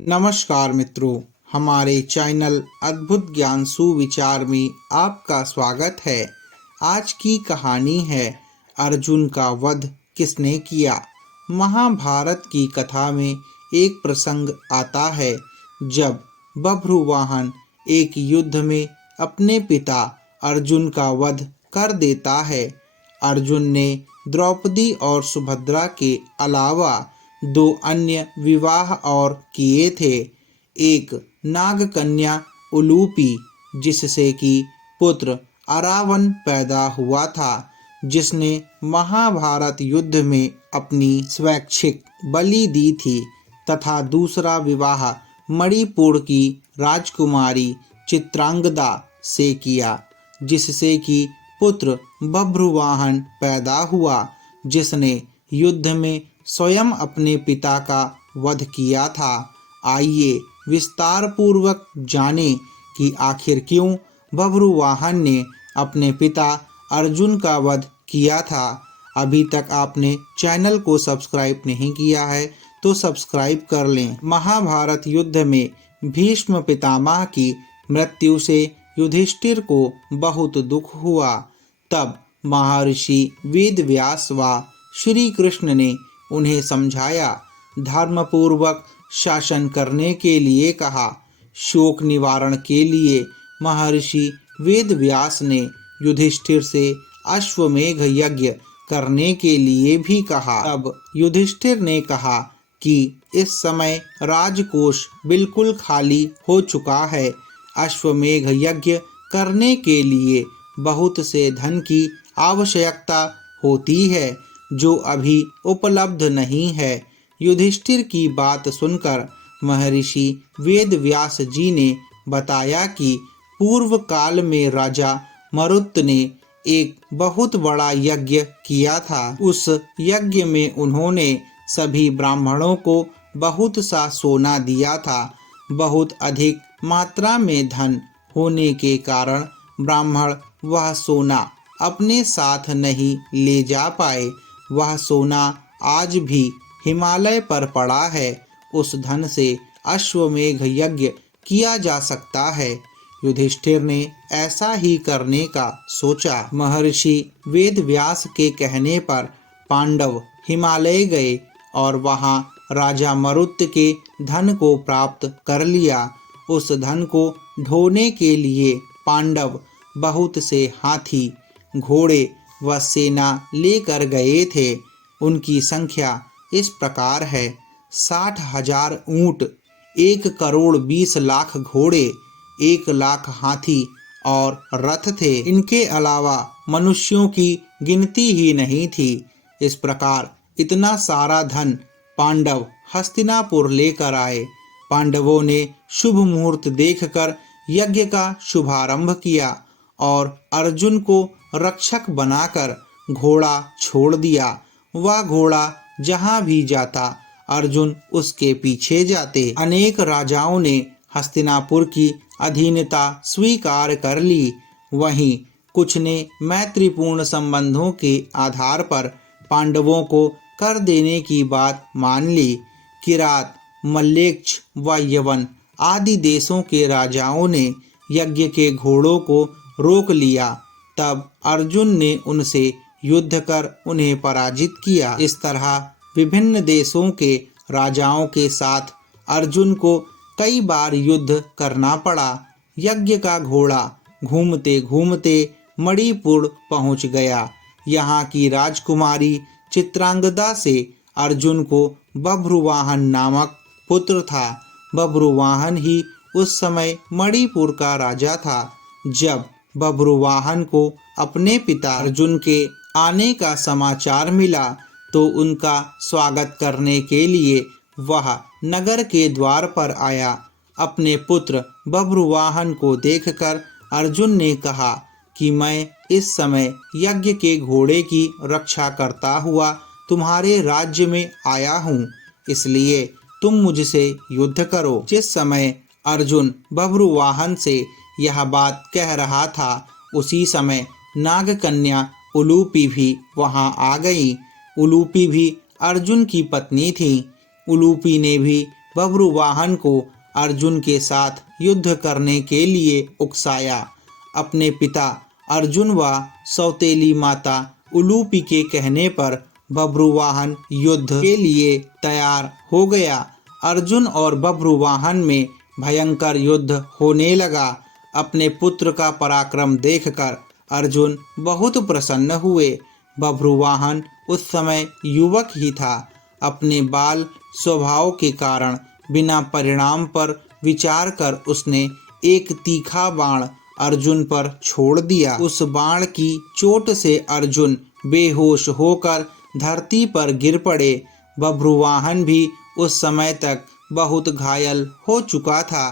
नमस्कार मित्रों, हमारे चैनल अद्भुत ज्ञान सुविचार में आपका स्वागत है। आज की कहानी है अर्जुन का वध किसने किया। महाभारत की कथा में एक प्रसंग आता है जब बभ्रुवाहन एक युद्ध में अपने पिता अर्जुन का वध कर देता है। अर्जुन ने द्रौपदी और सुभद्रा के अलावा दो अन्य विवाह और किए थे। एक नागकन्या उलूपी जिससे कि पुत्र अरावन पैदा हुआ था, जिसने महाभारत युद्ध में अपनी स्वैच्छिक बलि दी थी, तथा दूसरा विवाह मणिपुर की राजकुमारी चित्रांगदा से किया, जिससे कि पुत्र बभ्रुवाहन पैदा हुआ, जिसने युद्ध में स्वयं अपने पिता का वध किया था। आइए विस्तार पूर्वक जानें कि आखिर क्यों बभ्रुवाहन ने अपने पिता अर्जुन का वध किया था। अभी तक आपने चैनल को सब्सक्राइब नहीं किया है तो सब्सक्राइब कर लें। महाभारत युद्ध में भीष्म पितामह की मृत्यु से युधिष्ठिर को बहुत दुख हुआ। तब महर्षि वेदव्यास व श्री कृष्ण ने उन्हें समझाया, धर्मपूर्वक शासन करने के लिए कहा। शोक निवारण के लिए महर्षि वेदव्यास ने युधिष्ठिर से अश्वमेध यज्ञ करने के लिए भी कहा। अब युधिष्ठिर ने कहा कि इस समय राजकोष बिल्कुल खाली हो चुका है। अश्वमेध यज्ञ करने के लिए बहुत से धन की आवश्यकता होती है जो अभी उपलब्ध नहीं है। युधिष्ठिर की बात सुनकर महर्षि वेदव्यास जी ने बताया कि पूर्व काल में राजा मरुत ने एक बहुत बड़ा यज्ञ किया था। उस यज्ञ में उन्होंने सभी ब्राह्मणों को बहुत सा सोना दिया था। बहुत अधिक मात्रा में धन होने के कारण ब्राह्मण वह सोना अपने साथ नहीं ले जा पाए। वह सोना आज भी हिमालय पर पड़ा है। उस धन से अश्वमेध यज्ञ किया जा सकता है। युधिष्ठिर ने ऐसा ही करने का सोचा। महर्षि वेदव्यास के कहने पर पांडव हिमालय गए और वहां राजा मरुत के धन को प्राप्त कर लिया। उस धन को ढोने के लिए पांडव बहुत से हाथी, घोड़े व सेना लेकर गए थे। उनकी संख्या इस प्रकार है: 60,000 ऊंट, 1,20,00,000 घोड़े, 1,00,000 हाथी और रथ थे। इनके अलावा मनुष्यों की गिनती ही नहीं थी। इस प्रकार इतना सारा धन पांडव हस्तिनापुर लेकर आए। पांडवों ने शुभ मुहूर्त देखकर यज्ञ का शुभारंभ किया और अर्जुन को रक्षक बनाकर घोड़ा छोड़ दिया। वह घोड़ा जहां भी जाता अर्जुन उसके पीछे जाते। अनेक राजाओं ने हस्तिनापुर की अधीनता स्वीकार कर ली। वहीं कुछ ने मैत्रीपूर्ण संबंधों के आधार पर पांडवों को कर देने की बात मान ली। किरात, मल्लेच्छ व यवन आदि देशों के राजाओं ने यज्ञ के घोड़ों को रोक लिया। तब अर्जुन ने उनसे युद्ध कर उन्हें पराजित किया। इस तरह विभिन्न देशों के राजाओं के साथ अर्जुन को कई बार युद्ध करना पड़ा। यज्ञ का घोड़ा घूमते घूमते मणिपुर पहुंच गया। यहाँ की राजकुमारी चित्रांगदा से अर्जुन को बभ्रुवाहन नामक पुत्र था। बभ्रुवाहन ही उस समय मणिपुर का राजा था। जब बभ्रुवाहन को अपने पिता अर्जुन के आने का समाचार मिला तो उनका स्वागत करने के लिए वह नगर के द्वार पर आया। अपने पुत्र बभ्रुवाहन को देखकर अर्जुन ने कहा कि मैं इस समय यज्ञ के घोड़े की रक्षा करता हुआ तुम्हारे राज्य में आया हूँ, इसलिए तुम मुझसे युद्ध करो। जिस समय अर्जुन बभ्रुवाहन से यह बात कह रहा था, उसी समय नागकन्या उलूपी भी वहां आ गई। उलूपी भी अर्जुन की पत्नी थी। उलूपी ने भी बभ्रुवाहन को अर्जुन के साथ युद्ध करने के लिए उकसाया। अपने पिता अर्जुन व सौतेली माता उलूपी के कहने पर बभ्रुवाहन युद्ध के लिए तैयार हो गया। अर्जुन और बभ्रुवाहन में भयंकर युद्ध होने लगा। अपने पुत्र का पराक्रम देखकर अर्जुन बहुत प्रसन्न हुए। बभ्रुवाहन उस समय युवक ही था। अपने बाल स्वभाव के कारण बिना परिणाम पर विचार कर उसने एक तीखा बाण अर्जुन पर छोड़ दिया। उस बाण की चोट से अर्जुन बेहोश होकर धरती पर गिर पड़े। बभ्रुवाहन भी उस समय तक बहुत घायल हो चुका था।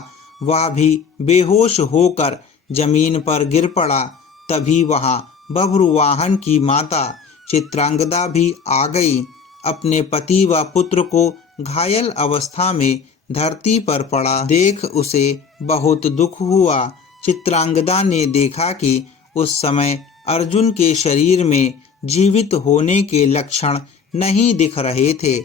वह भी बेहोश होकर जमीन पर गिर पड़ा। तभी वहां बभ्रुवाहन की माता चित्रांगदा भी आ गई। अपने पति व पुत्र को घायल अवस्था में धरती पर पड़ा देख उसे बहुत दुख हुआ। चित्रांगदा ने देखा कि उस समय अर्जुन के शरीर में जीवित होने के लक्षण नहीं दिख रहे थे।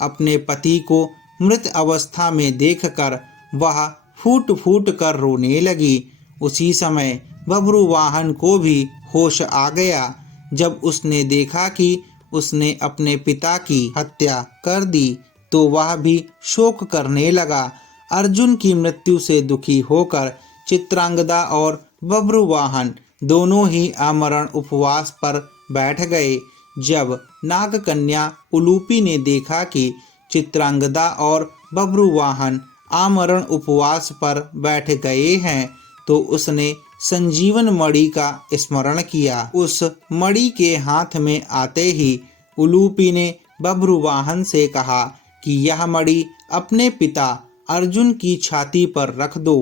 अपने पति को मृत अवस्था में देखकर वह फूट फूट कर रोने लगी। उसी समय बभ्रुवाहन को भी होश आ गया। जब उसने देखा कि उसने अपने पिता की हत्या कर दी तो वह भी शोक करने लगा। अर्जुन की मृत्यु से दुखी होकर चित्रांगदा और बभ्रुवाहन दोनों ही आमरण उपवास पर बैठ गए। जब नागकन्या उलूपी ने देखा कि चित्रांगदा और बभ्रुवाहन आमरण उपवास पर बैठ गए हैं तो उसने संजीवन मणि का स्मरण किया। उस मणि के हाथ में आते ही उलूपी ने बभ्रुवाहन से कहा कि यह मणि अपने पिता अर्जुन की छाती पर रख दो।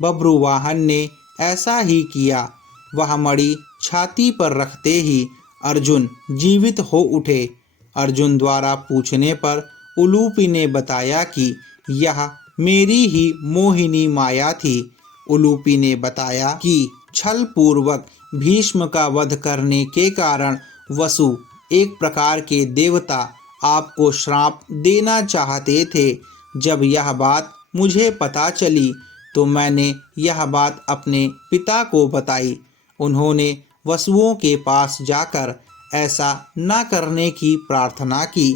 बभ्रुवाहन ने ऐसा ही किया। वह मणि छाती पर रखते ही अर्जुन जीवित हो उठे। अर्जुन द्वारा पूछने पर उलूपी ने बताया कि यह मेरी ही मोहिनी माया थी। उलूपी ने बताया कि छल पूर्वक भीष्म का वध करने के कारण वसु एक प्रकार के देवता आपको श्राप देना चाहते थे। जब यह बात मुझे पता चली तो मैंने यह बात अपने पिता को बताई। उन्होंने वसुओं के पास जाकर ऐसा न करने की प्रार्थना की।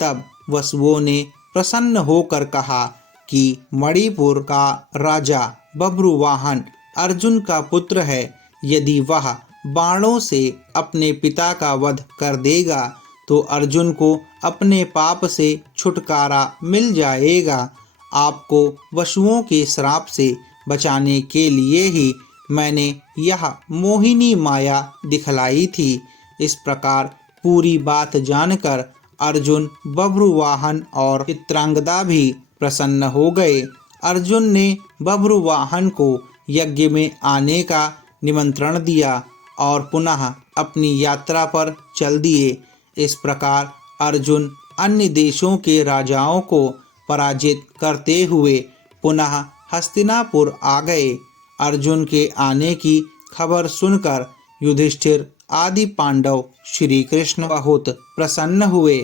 तब वसुओं ने प्रसन्न होकर कहा कि मणिपुर का राजा बभ्रुवाहन अर्जुन का पुत्र है। यदि वह बाणों से अपने पिता का वध कर देगा तो अर्जुन को अपने पाप से छुटकारा मिल जाएगा। आपको वसुओं के श्राप से बचाने के लिए ही मैंने यह मोहिनी माया दिखलाई थी। इस प्रकार पूरी बात जानकर अर्जुन, बभ्रुवाहन और चित्रांगदा भी प्रसन्न हो गए। अर्जुन ने बभ्रुवाहन को यज्ञ में आने का निमंत्रण दिया और पुनः अपनी यात्रा पर चल दिए। इस प्रकार अर्जुन अन्य देशों के राजाओं को पराजित करते हुए पुनः हस्तिनापुर आ गए। अर्जुन के आने की खबर सुनकर युधिष्ठिर आदि पांडव श्री कृष्ण बहुत प्रसन्न हुए।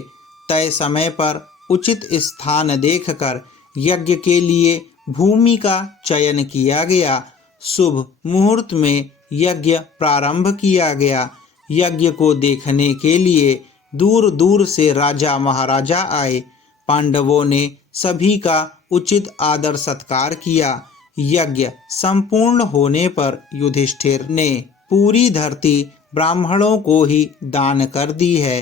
तय समय पर उचित स्थान देखकर यज्ञ के लिए भूमि का चयन किया गया। शुभ मुहूर्त में यज्ञ प्रारंभ किया गया। यज्ञ को देखने के लिए दूर दूर से राजा महाराजा आए। पांडवों ने सभी का उचित आदर सत्कार किया। यज्ञ संपूर्ण होने पर युधिष्ठिर ने पूरी धरती ब्राह्मणों को ही दान कर दी है।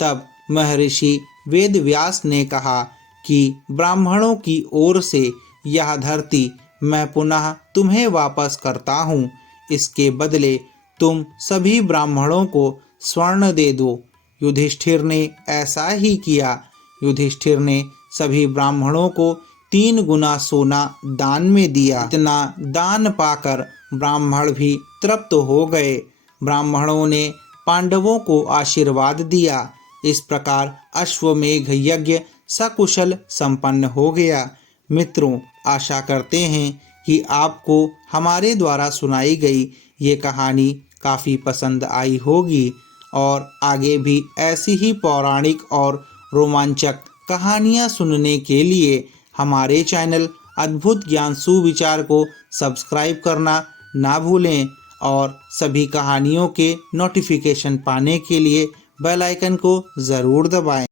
तब महर्षि वेदव्यास ने कहा कि ब्राह्मणों की ओर से यह धरती मैं पुनः तुम्हें वापस करता हूँ। इसके बदले तुम सभी ब्राह्मणों को स्वर्ण दे दो। युधिष्ठिर ने ऐसा ही किया। युधिष्ठिर ने सभी ब्राह्मणों को 3 गुना सोना दान में दिया। इतना दान पाकर ब्राह्मण भी तृप्त हो गए। ब्राह्मणों ने पांडवों को आशीर्वाद दिया। इस प्रकार अश्वमेघ यज्ञ सकुशल संपन्न हो गया। मित्रों, आशा करते हैं कि आपको हमारे द्वारा सुनाई गई ये कहानी काफ़ी पसंद आई होगी और आगे भी ऐसी ही पौराणिक और रोमांचक कहानियाँ सुनने के लिए हमारे चैनल अद्भुत ज्ञान सुविचार को सब्सक्राइब करना ना भूलें और सभी कहानियों के नोटिफिकेशन पाने के लिए बेल आइकन को ज़रूर दबाएं।